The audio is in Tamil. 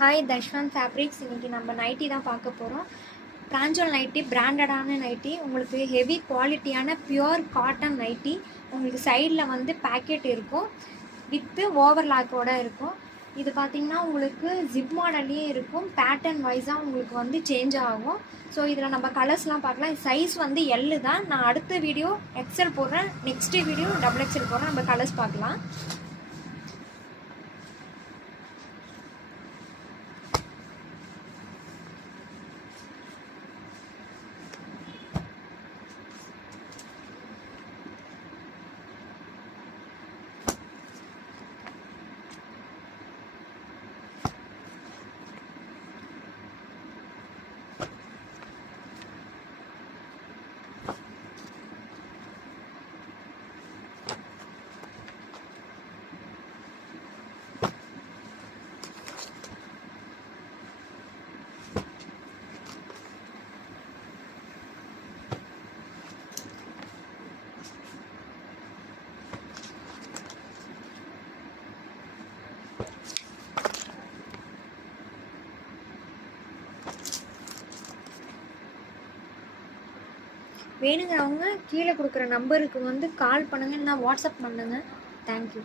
Hi Dashwanth fabrics. இன்றைக்கி நம்ம நைட்டி தான் பார்க்க போகிறோம். பிராஞ்சோல் நைட்டி, பிராண்டடான நைட்டி, உங்களுக்கு ஹெவி குவாலிட்டியான பியூர் காட்டன் நைட்டி. உங்களுக்கு சைடில் வந்து பேக்கெட் இருக்கும், வித்து ஓவர்லாக்கோடு இருக்கும். இது பார்த்திங்கன்னா உங்களுக்கு ஜிப் மாடல்லே இருக்கும், பேட்டர்ன் வைஸாக உங்களுக்கு வந்து சேஞ்ச் ஆகும். ஸோ இதில் நம்ம கலர்ஸ்லாம் பார்க்கலாம். சைஸ் வந்து எல்லு தான். நான் அடுத்த வீடியோ எக்ஸல் போடுறேன், நெக்ஸ்ட்டு வீடியோ டபுள் எக்ஸல் போடுறேன். நம்ம கலர்ஸ் பார்க்கலாம். வேணுங்கிறவங்க கீழே கொடுக்குற நம்பருக்கு வந்து கால் பண்ணுங்கள், இல்லைனா வாட்ஸ்அப் பண்ணுங்கள். தேங்க்யூ.